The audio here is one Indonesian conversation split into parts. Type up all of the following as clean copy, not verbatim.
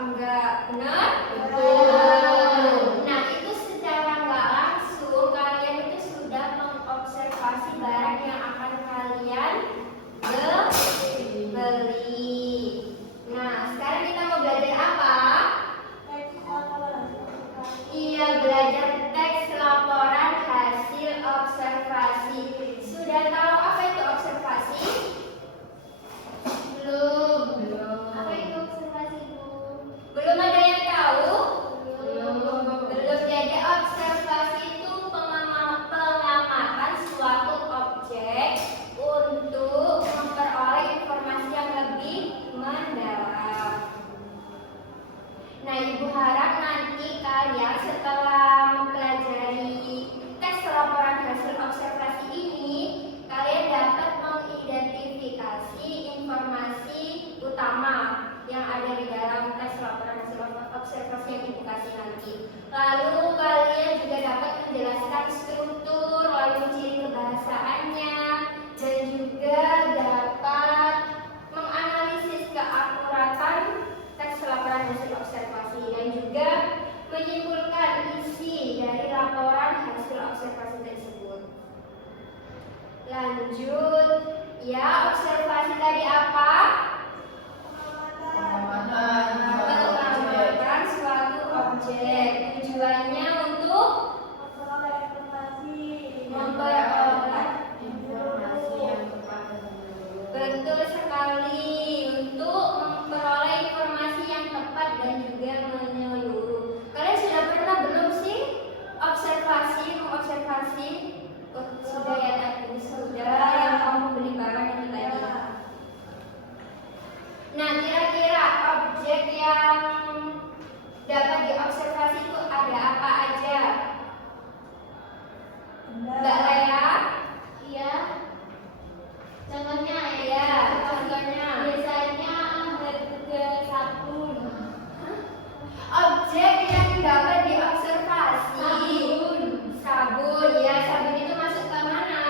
enggak? Benar? Betul. Nah, itu secara nggak langsung kalian itu sudah mengobservasi barang yang akan kalian beli. Nah, sekarang kita mau belajar apa? Iya, belajar teks laporan hasil observasi. Sudah tahu apa itu observasi? Belum. Apa itu observasi, Bu? Belum ada yang tahu? Belum. Jadi observasi itu pengamatan suatu objek untuk memperoleh informasi yang lebih mendalam. Nah, Ibu harap nanti kalian setelah mempelajari teks laporan hasil observasi ini, kalian dapat mengidentifikasi informasi utama yang ada di dalam teks laporan hasil observasi yang Ibu kasih nanti. Lalu kalian juga dapat menjelaskan struktur, lalu ciri kebahasaannya, dan juga dapat menganalisis keakuratan teks laporan hasil observasi dan juga menyimpulkan isi dari laporan hasil observasi tersebut. Lanjut, ya, observasi tadi apa? Mengamatan suatu objek. Tujuannya untuk memperoleh informasi yang tepat. Betul sekali, untuk memperoleh informasi yang tepat dan juga menyeluruh. Kalian sudah pernah belum sih mengobservasi? Oh, sudah ya tadi, sudah yang kamu beli barang itu tadi. Nah, kira-kira objek yang dapat diobservasi itu ada apa aja? Mbak Lea? Iya. Contohnya ya, biasanya harga sabun. Objek yang dapat diobservasi. Sabun, ya, sabun itu masuk ke mana?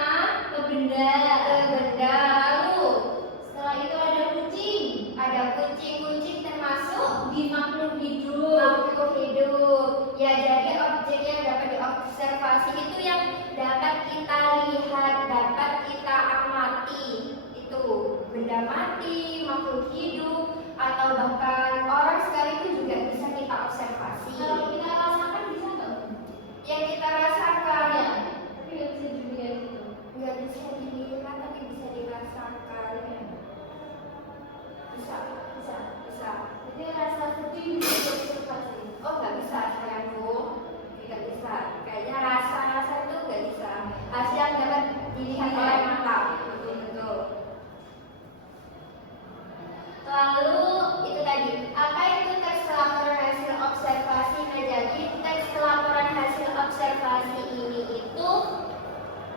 Ke benda. Lalu setelah itu ada kucing. Kucing termasuk di makhluk hidup. Ya, jadi objek yang dapat diobservasi itu yang dapat kita lihat, dapat kita amati. Itu benda mati, makhluk hidup, atau bahkan orang sekalipun juga bisa kita observasi. Kalau kita rasakan bisa nggak? Yang kita rasakan ya, tapi nggak bisa dilihat gitu. Nggak bisa dilihat tapi bisa dirasakan ya. Bisa. Jadi rasa sedih bisa diobservasi. Oh, nggak bisa sayangku, nggak bisa. Kayaknya rasa itu nggak bisa. Hasil yang dapat dilihat oleh mata. Betul. Lalu itu tadi, apa itu teks laporan hasil observasi? Nah, jadi teks laporan hasil observasi ini itu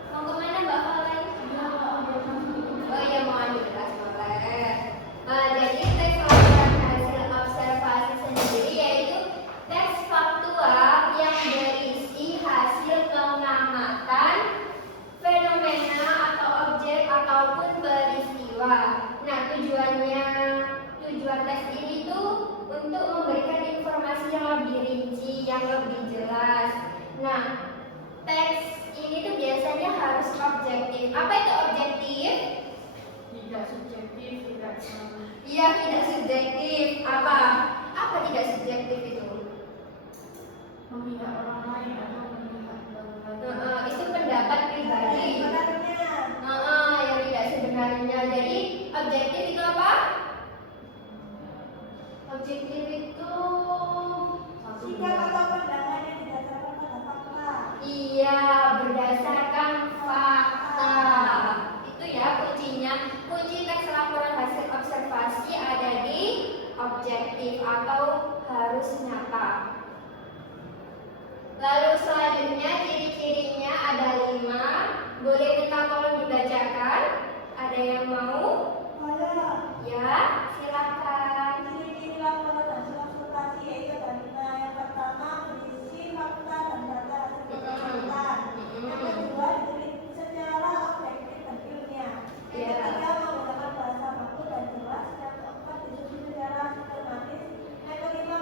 mau kemana Mbak Valen? Oh iya, mau ambil kelas boleh. Jadi teks laporan hasil observasi sendiri yaitu teks faktual yang berisi hasil pengamatan fenomena atau objek ataupun peristiwa. Nah, tujuan teks ini tuh untuk memberikan informasi yang lebih rinci, yang lebih jelas. Nah, teks ini tuh biasanya harus objektif. Apa itu objektif? Tidak subjektif, tidak sama. Iya, tidak subjektif. Apa tidak subjektif itu? Memihak orang lain atau memihak lembaga. Itu pendapat pribadi. Yang tidak sebenarnya. Jadi objektif itu apa? Objektif itu sikap atau pandangan yang didasarkan pada fakta. Iya, berdasarkan fakta. Itu ya kuncinya. Kunci teks laporan hasil observasi ada di objektif atau harus nyata. Lalu selanjutnya ciri-cirinya ada 5. Boleh minta tolong dibacakan? Ada yang mau? Ya, silakan. Ciri-ciri laporan hasil observasi yaitu yang pertama berisi fakta dan data hasil pengamatan. Yang kedua ditulis secara objektif dan ilmiah. Yang ketiga menggunakan bahasa baku dan jelas. Yang keempat disusun secara sistematis. Yang kelima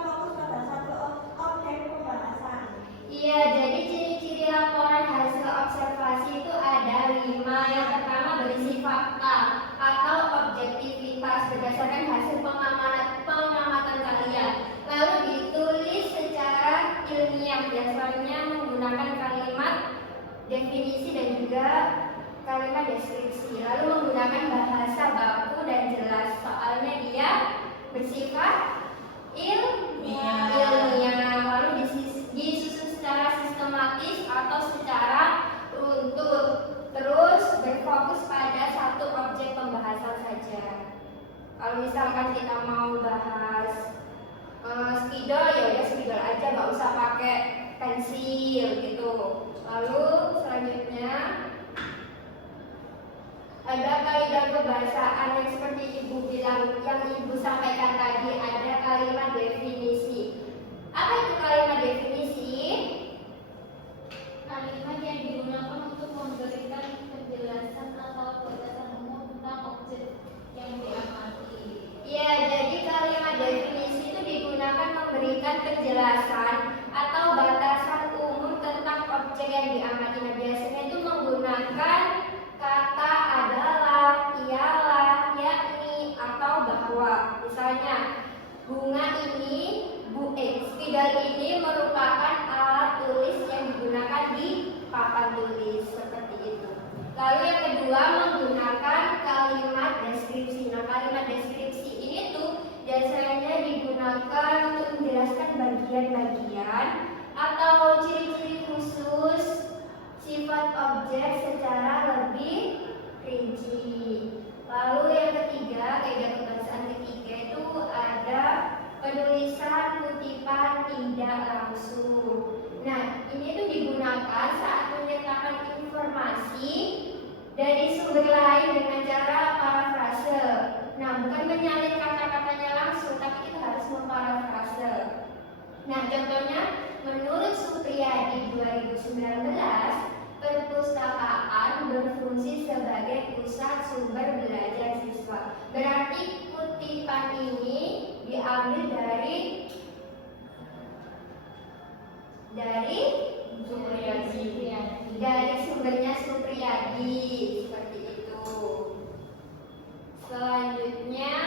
juga kalimat deskripsi. Lalu menggunakan bahasa baku dan jelas, soalnya dia bersifat ilmiah. Lalu disusun secara sistematis atau secara runtut. Terus berfokus pada satu objek pembahasan saja. Kalau misalkan kita mau bahas spidol, ya udah spidol aja, nggak usah pakai pensil gitu. Lalu selanjutnya ada kaidah kebahasaan yang seperti ibu bilang, yang ibu sampaikan tadi, ada kalimat definisi. Apa itu kalimat definisi? Kalimat yang digunakan untuk memberikan penjelasan atau batasan umum tentang objek yang diamati. Ya, jadi kalimat definisi itu digunakan memberikan penjelasan atau batasan umum tentang objek yang diamati. Nah, biasanya itu menggunakan kata adalah, ialah, yakni, atau bahwa. Misalnya, bunga ini, spidol ini merupakan alat tulis yang digunakan di papan tulis, seperti itu. Lalu yang kedua, menggunakan kalimat deskripsi. Nah, kalimat deskripsi ini tuh biasanya digunakan untuk menjelaskan bagian-bagian atau ciri-ciri khusus sifat objek secara lebih rinci. Lalu yang ketiga, kaidah kebahasaan ketiga itu ada penulisan kutipan tidak langsung. Nah, ini tuh digunakan saat menyertakan informasi dari sumber lain dengan cara parafrase. Nah, bukan menyalin kata-katanya langsung, tapi kita harus memparafrase. Nah, contohnya, menurut Supriyadi 2019, perpustakaan berfungsi sebagai pusat sumber belajar siswa. Berarti kutipan ini diambil dari Supriyadi. Dari sumbernya Supriyadi, seperti itu. Selanjutnya,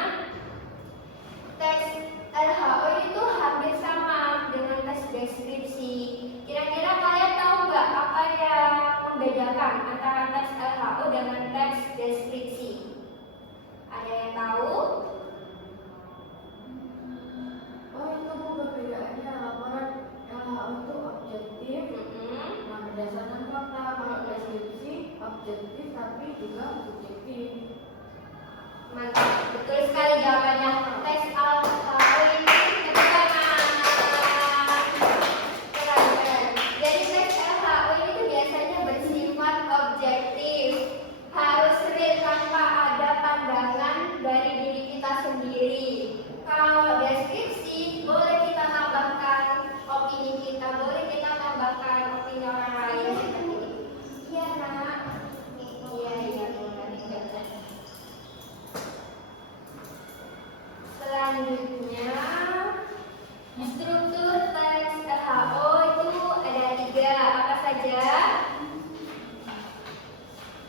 teks LHO itu hampir sama dengan teks deskripsi. Kira-kira kalian tahu nggak apa yang membedakan antara teks LHO dengan teks deskripsi? Ada yang tahu? Oh, itu Bu, perbedaannya laporan LHO itu objektif. Nah, berdasarkan fakta. Kalau deskripsi objektif tapi juga subjektif. Mantap, betul sekali jawabannya. Teks LHO ini keren. Jadi teks LHO ini tuh biasanya bersifat objektif, harus real tanpa ada pandangan dari diri kita sendiri. Kalau deskripsi boleh kita tambahkan opini kita, boleh kita tambahkan opini orang lain, seperti itu. Iya nak. Iya. Selanjutnya, struktur teks LHO itu ada 3. Apa saja?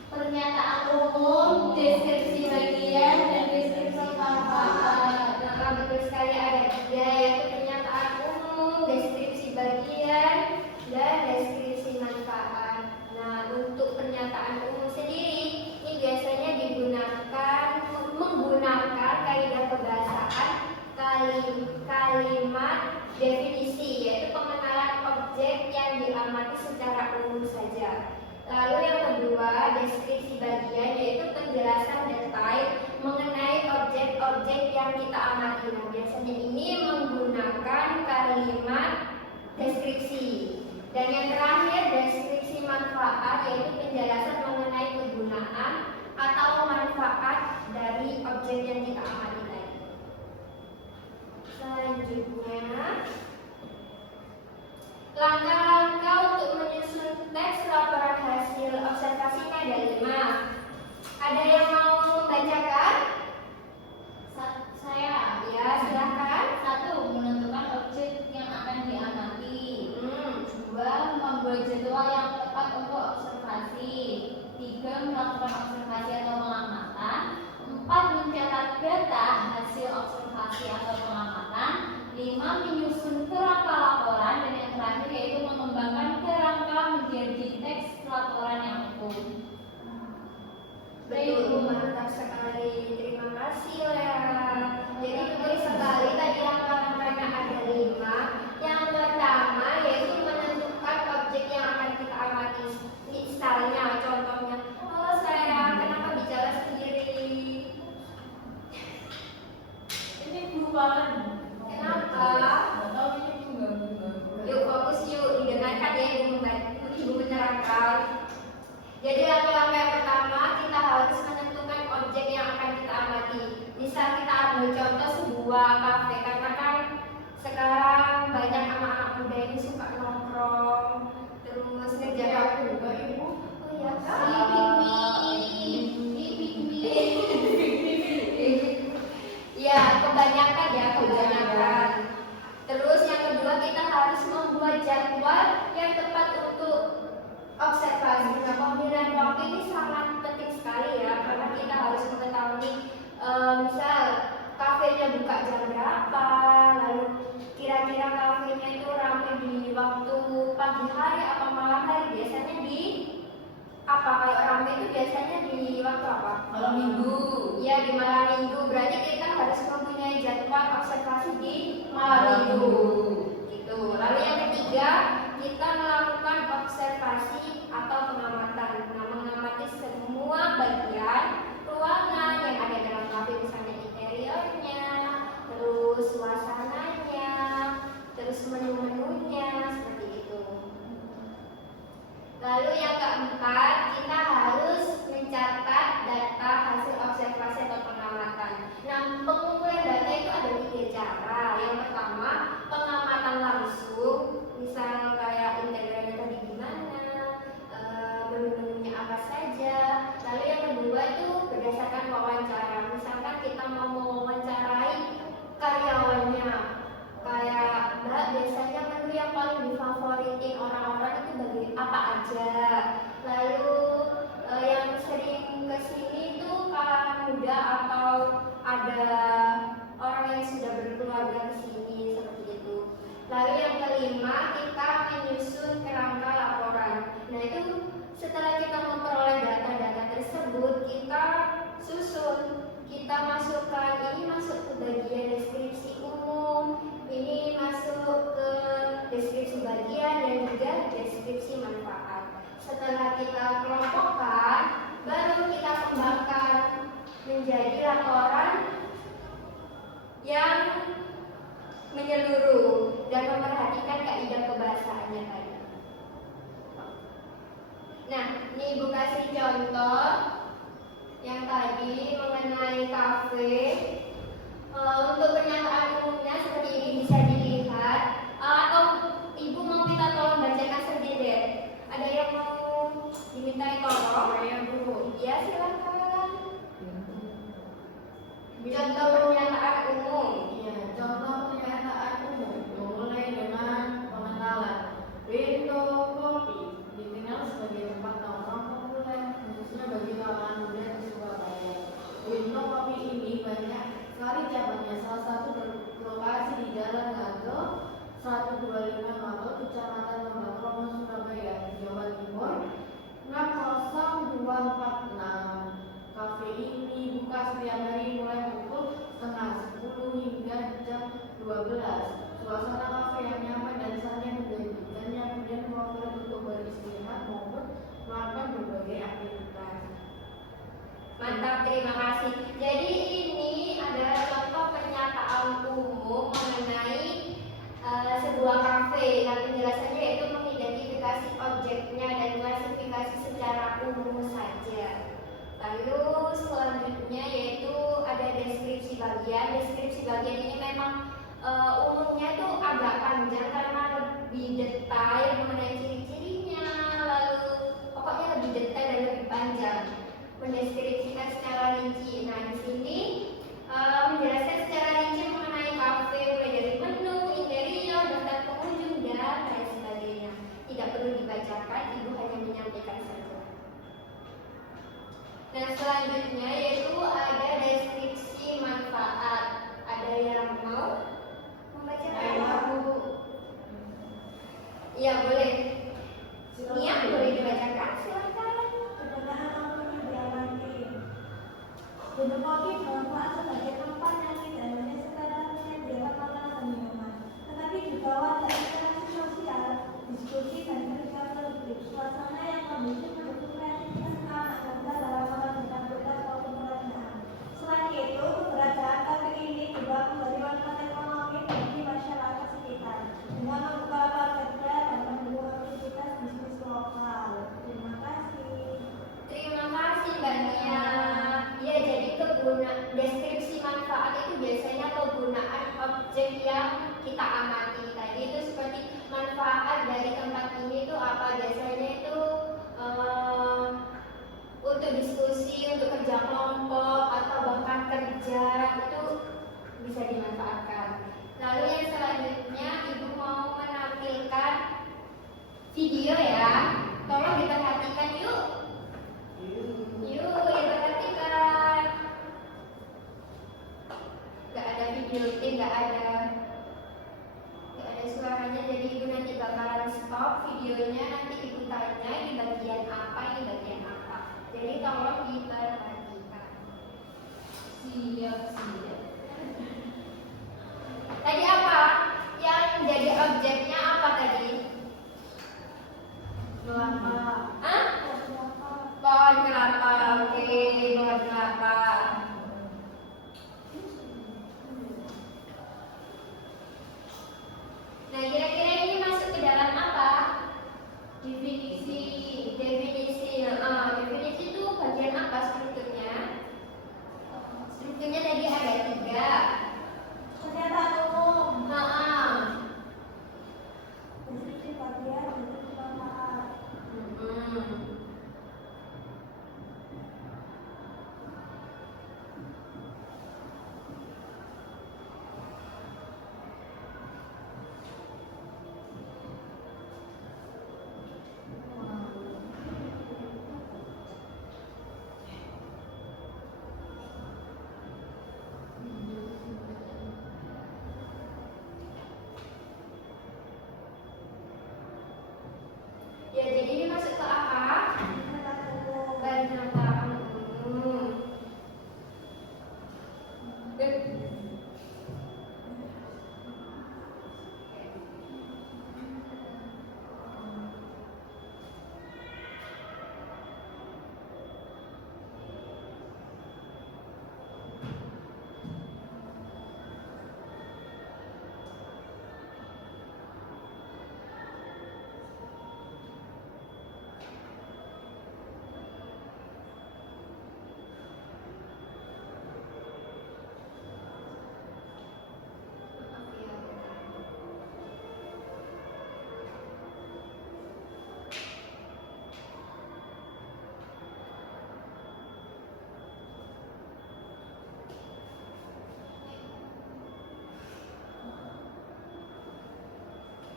Pernyataan umum, deskripsi bagian, dan deskripsi manfaat. Nah, betul sekali, ada 3, yaitu pernyataan umum, deskripsi bagian, dan deskripsi manfaat. Nah, untuk pernyataan umum sendiri, ini biasanya menggunakan kaidah kebahasaan kalimat definisi, yaitu pengenalan objek yang diamati secara umum saja. Lalu yang kedua, deskripsi bagian, yaitu penjelasan detail mengenai objek-objek yang kita amati. Nah, biasanya ini menggunakan kalimat deskripsi. Dan yang terakhir, deskripsi manfaat, yaitu penjelasan mengenai kegunaan atau manfaat dari objek yang kita amati tadi. Selanjutnya, langkah-langkah untuk menyusun teks laporan hasil observasinya ada 5. Ada yang mau membacakan? Saya. Ya, silakan. 1. Menentukan objek yang akan diamati. 2. Membuat jadwal yang tepat untuk observasi. 3. Melakukan observasi atau pengamatan. 4. Mencatat data hasil observasi atau pengamatan. 5. Menyusun Betul, mantap sekali. Terima kasih Lea. Jadi betul sekali tadi langkah-langkahnya ada 5. Yang pertama yaitu menentukan objek yang akan kita amati. Misalnya, contohnya, halo saya, kenapa bicara sendiri? Ini guru banget. Kenapa? Nggak tahu ini enggak. Yuk fokus yuk, didengarkan ya ibu menerangkan. Jadi langkah-langkah yang pertama kita harus menentukan objek yang akan kita amati. Misal kita ambil contoh sebuah kafe, karena kan sekarang banyak anak-anak muda ini suka nongkrong, terus ngejar Aku juga ibu. Oh iya kak. Ya kebanyakan ya kebanyakan. Terus yang kedua kita harus membuat jadwal yang tepat untuk observasi. Nah, pemilihan waktu ini sangat penting sekali ya, karena kita harus mengetahui misal kafenya buka jam berapa, lalu kira-kira kafenya itu ramai di waktu pagi hari atau malam hari. Biasanya di apa? Kalau ramai itu biasanya di waktu apa? Malam minggu. Iya, di malam minggu. Berarti kita harus mempunyai jadwal observasi di malam minggu. Gitu. Lalu yang ketiga, kita melakukan observasi atau pengamatan. Nah, mengamati semua bagian ruangan yang ada dalam kafe, misalnya interiornya, terus suasananya, terus menu-menunya, seperti itu. Lalu yang keempat, kita harus mencatat data hasil observasi atau pengamatan. Nah, pengumpulan data itu ada 3 cara. Yang pertama, pengamatan langsung, misal kayak interiornya tadi gimana, menu-menunya apa saja. Lalu yang kedua itu berdasarkan wawancara. Misalkan kita mau mewawancarai karyawannya, kayak Mbak biasanya menu yang paling difavoritin orang-orang itu bagi apa aja. Lalu yang sering kesini itu kalangan muda atau ada orang yang sudah berkeluarga kesini, seperti itu. Lalu yang kelima, kita menyusun kerangka laporan. Nah, itu setelah kita memperoleh data-data tersebut, kita susun, kita masukkan, ini masuk ke bagian deskripsi umum, ini masuk ke deskripsi bagian dan juga deskripsi manfaat. Setelah kita kelompokkan, baru kita kembangkan menjadi laporan yang menyeluruh dan memperhatikan kaidah kebahasaannya tadi. Nah, ini Ibu kasih contoh yang tadi mengenai kafe. Untuk pernyataan umumnya seperti ini bisa dilihat, atau Ibu mau minta tolong bacakan sendiri deh. Ada yang mau dimintai tolong? Saya Bu. Ya, silakan. Contoh pernyataan umum. Iya, contoh pernyataan umum dimulai dengan pengenalan. Window Kopi dikenal sebagai tempat nongkrong populer, khususnya bagi kalangan muda di Surabaya. Window Kopi ini banyak sekali cabangnya. Salah satu berlokasi di Jalan Ngagel 125 Ngagel, Kecamatan Lembakrono, Surabaya, Jawa Timur 60246. Kafe ini buka setiap hari mulai pukul 9:30 hingga jam 12. Suasana kafe yang nyaman dan santai menjadikannya kemudian populer untuk beristirahat maupun melakukan berbagai aktivitas. Mantap, terima kasih. Jadi ini adalah contoh pernyataan umum mengenai sebuah kafe. Nah, penjelasannya yaitu mengidentifikasi objeknya dan klasifikasi secara umum saja. Lalu selanjutnya yaitu ada deskripsi bagian. Deskripsi bagian ini memang umumnya tuh agak panjang karena lebih detail mengenai ciri-cirinya, lalu pokoknya lebih detail dan lebih panjang mendeskripsikan secara rinci. Nah, di sini menjelaskan secara rinci mengenai kafe, mulai dari menu, interior, daftar pengunjung dan lain sebagainya. Tidak perlu dibacakan, Ibu hanya menyampaikan saja. Nah, selanjutnya yaitu ada deskripsi manfaat. Ada yang mau membacakan? Iya, boleh. Nia, boleh dibacakan? Silakan. Kebenaran yang dialami produktif. Suasana yang kondusif mendukung kreativitas anak bangsa dalam mengerjakan tugas maupun pekerjaan. Selain itu, keberadaan kafe ini juga memberi manfaat ekonomi bagi masyarakat sekitar dengan membuka lapangan kerja dan mendukung aktivitas bisnis lokal. Terima kasih. Terima kasih Mbak Nia. Ya, jadi deskripsi manfaat itu biasanya kegunaan objek yang kita amati. Tadi itu seperti manfaat dari tempat ini tuh apa? Biasanya itu untuk diskusi, untuk kerja kelompok atau bahkan kerja itu bisa dimanfaatkan. Lalu yang selanjutnya Ibu mau menampilkan video ya. Tolong diperhatikan yuk. Yuk, diperhatikan. Gak ada video tim, gak ada suaranya, jadi Ibu nanti bakalan stop videonya, nanti Ibu tanya di bagian apa, di bagian apa. Jadi tolong diperhatikan. Siap. Tadi apa? Yang jadi objeknya apa tadi? Kelapa. Hah? Pohon kelapa. Oke, pohon kelapa. Nah, kira-kira ini masuk ke dalam apa? Definisi. Definisi. Definisi itu bagian apa strukturnya? Strukturnya tadi ada 3. Pernyataan umum. Deskripsi bagian, deskripsi manfaat. Ya, jadi ini masuk ke apa? Pernyataan umum. Pernyataan umum.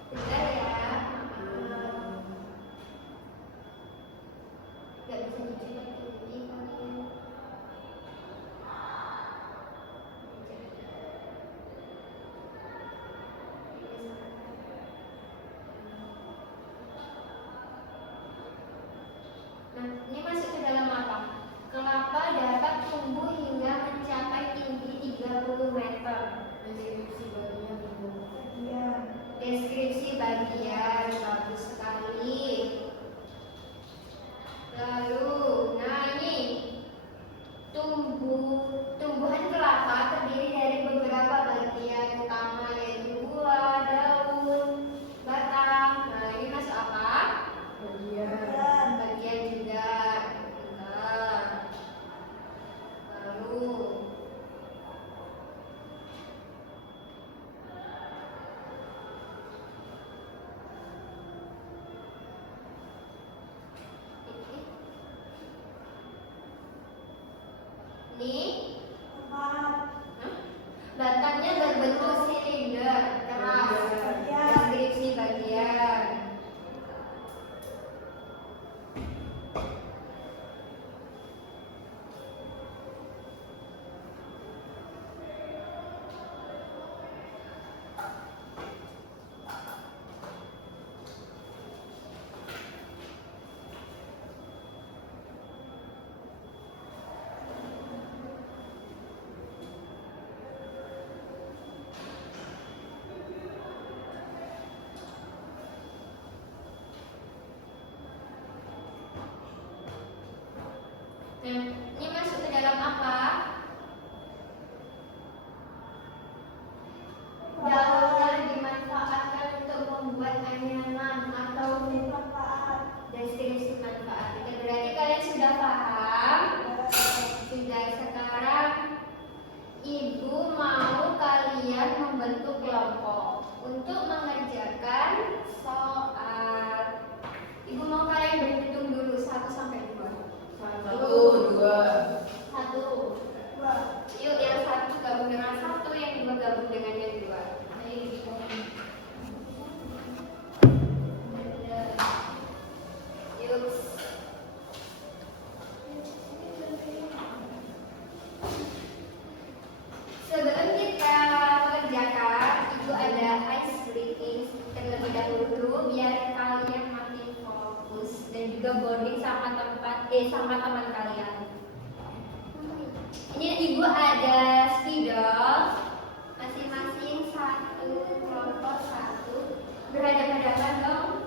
Bentar ya. Gak bisa dicetak jadi kalian. Nah, ini masuk ke dalam apa? Kelapa dapat tumbuh hingga mencapai tinggi 30 meter. Deskripsi bagian itu. Bagian. Deskripsi bagian, bagus sekali. Lalu, nah ini tumbuhan kelapa terdiri dari beberapa bagian utama, yaitu buah, daun, batang. Nah, ini masuk apa? Bagian. Bagian juga. Nah, lalu juga bonding sama sama teman kalian. Ini ibu ada spidol, masing-masing satu kelompok satu, berhadapan-hadapan dong,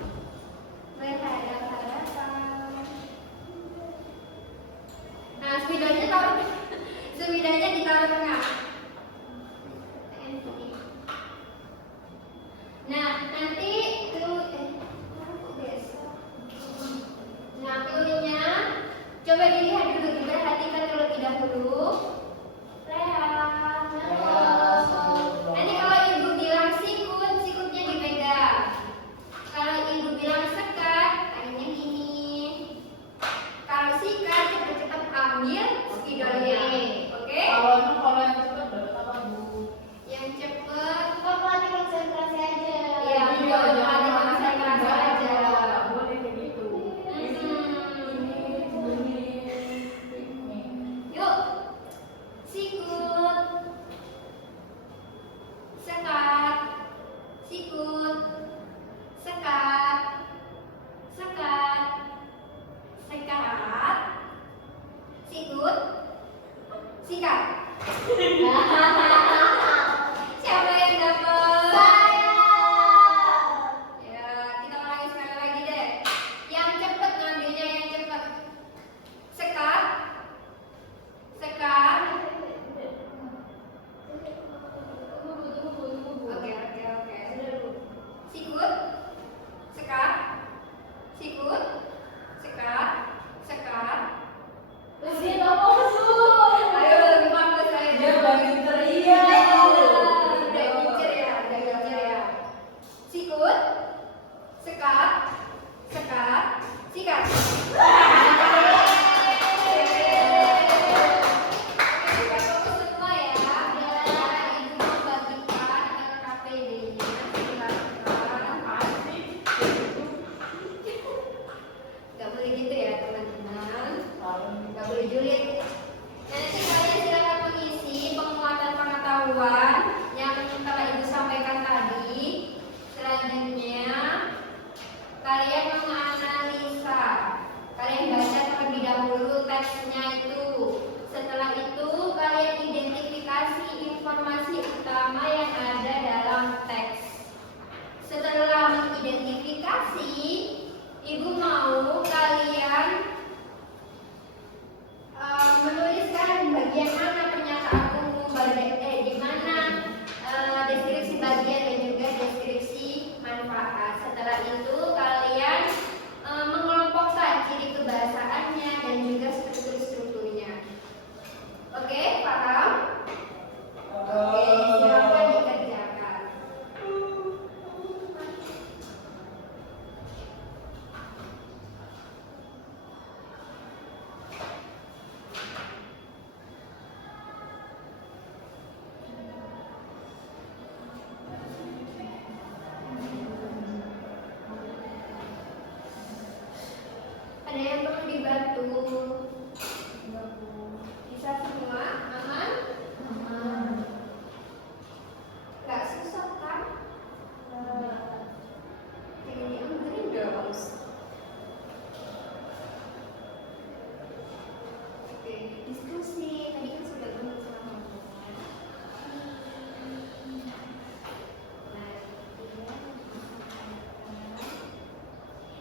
berhadapan-hadapan. Nah, spidolnya ditaruh tengah. Nah, nanti clue-nya coba dilihat dulu, diperhatikan terlebih dahulu. Nanti kalau ibu bilang sikut, sikutnya dipegang. Kalau ibu bilang sekat, tangannya gini. Kalau sikat, cepat-cepat ambil spidolnya. Oke? Kalau yang cepat dapat apa, Bu? Yang cepat, Pelatih konsentrasi aja. iya, jangan konsentrasi aja. Nggak boleh kayak gitu. Yuk, sikut, sekat, sikut, sekat, sekat, sekat, sikut, sikat. Siapa yang dapat? Ya, kita ulangi sekali lagi deh. Yang cepat ngambilnya, yang cepat. Sekat, sekat. Oke. Sikut, sekat, sikut, sekat, sekat. Lebih ngomong dulu. Ayo lebih bagus ayo. Dia lagi teriak. Udah ngincer ya. Sikut, sekat, sekat, sikat. Oke, fokus semua ya. Biar ibu membagikan KPD-nya. Silakan. Gak boleh gitu ya teman-teman. Gak boleh julid. Nanti kalian silakan mengisi penguatan pengetahuan yang telah ibu sampaikan tadi. Selanjutnya kalian menganalisa. Kalian baca terlebih dahulu teksnya itu. Setelah itu kalian identifikasi informasi utama yang ada dalam teks. Setelah mengidentifikasi, ibu mau kalian menuliskan bagian mana pernyataan umum, di mana deskripsi bagian dan juga deskripsi manfaat. Setelah itu kalian mengelompokkan ciri kebahasaannya dan juga struktur-strukturnya. Oke, paham? Oke, silakan dikerjakan. Ada yang perlu dibantu? Bisa semua? Aman? Gak susah kan? Jangan diambilin dong. Oke, diskusi. Tadi kan sudah ngomong sama teman.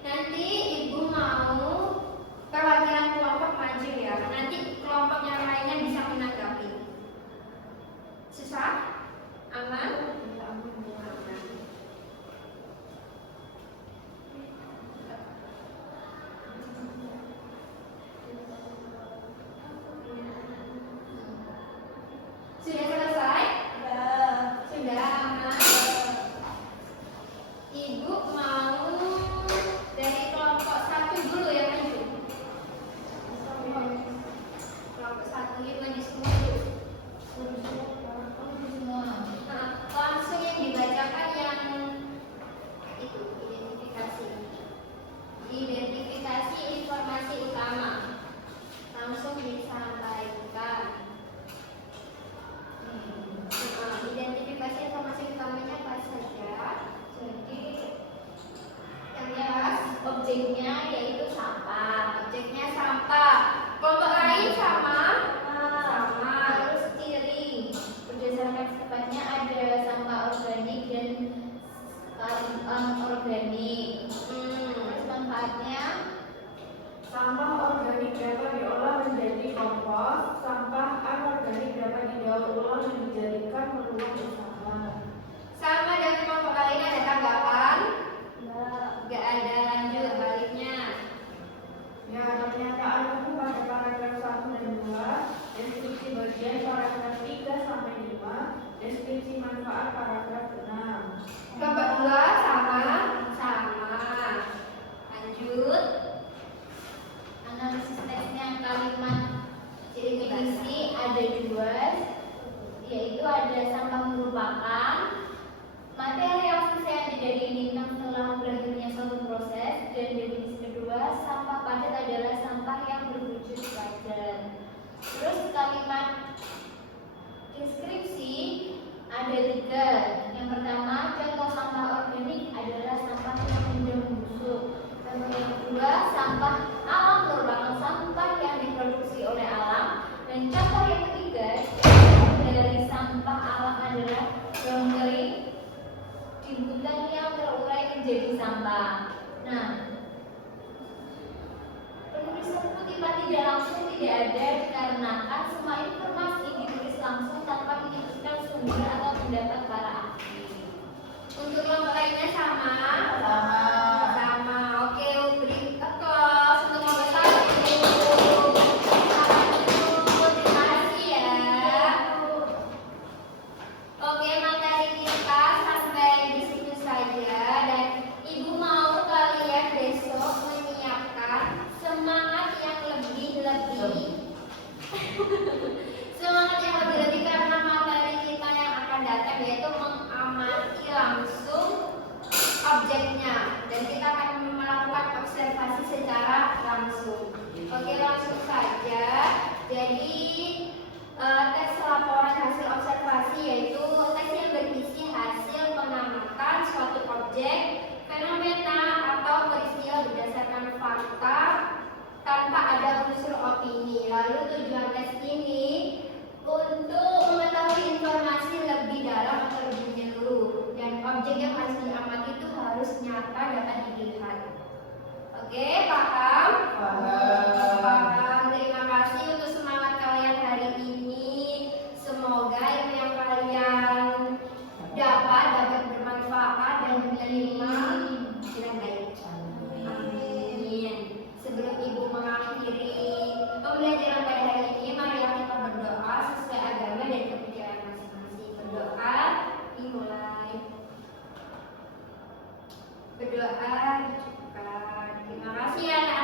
Nanti ibu mau perwakilan kelompok maju ya. Nanti kelompok yang lainnya bisa menanggapi. Susah? Aman? Aman. Sudah selesai? Sudah aman. Ibu mau dari kelompok satu dulu yang maju. Kelompok satu yang maju semua dulu. Nah, langsung yang dibacakan yang itu identifikasi. Identifikasi informasi utama. Langsung disampaikan. Identifikasi informasi utamanya apa saja? Jadi Yang jelas objeknya yaitu sampah. Ada 3. Yang pertama, contoh sampah organik adalah sampah yang mudah membusuk. Lalu yang kedua, sampah alam merupakan sampah yang diproduksi oleh alam. Dan contoh yang ketiga, dari sampah alam adalah daun kering, timbunan yang terurai menjadi sampah. Nah, penulisan kutipan tidak langsung tidak ada dikarenakan semua informasi ditulis langsung tanpa menyebutkan sumber atau pendapat para ahli. Untuk kelompok lainnya sama? Sama. Sama. Oke, beri applause untuk kelompok 1. Terima kasih ya. Oke, materi kita sampai di situ saja dan Ibu mau kalian besok menyiapkan semangat yang lebih-lebih. Semangat yang lebih-lebih karena materi kita yang akan datang yaitu mengamati langsung objeknya dan kita akan melakukan observasi secara langsung. Oke, langsung saja. Jadi tes laporan hasil observasi yaitu tes yang berisi hasil pengamatan suatu objek, fenomena atau peristiwa berdasarkan fakta tanpa ada unsur opini. Lalu tujuan tes ini untuk mengetahui informasi lebih dalam atau lebih menyeluruh dan objek yang harus diamati itu harus nyata dapat dilihat. Oke, paham? Paham. Terima kasih untuk semangat kalian hari ini. Semoga ilmu yang kalian dapat bermanfaat dan menerima dengan baik. Amin. Sebelum Ibu mengakhiri pembelajaran pada hari ini, mari kita berdoa sesuai agama dan kepercayaan masing-masing. Berdoa dimulai. Berdoa dicukupkan. Terima kasih ya anak-anak.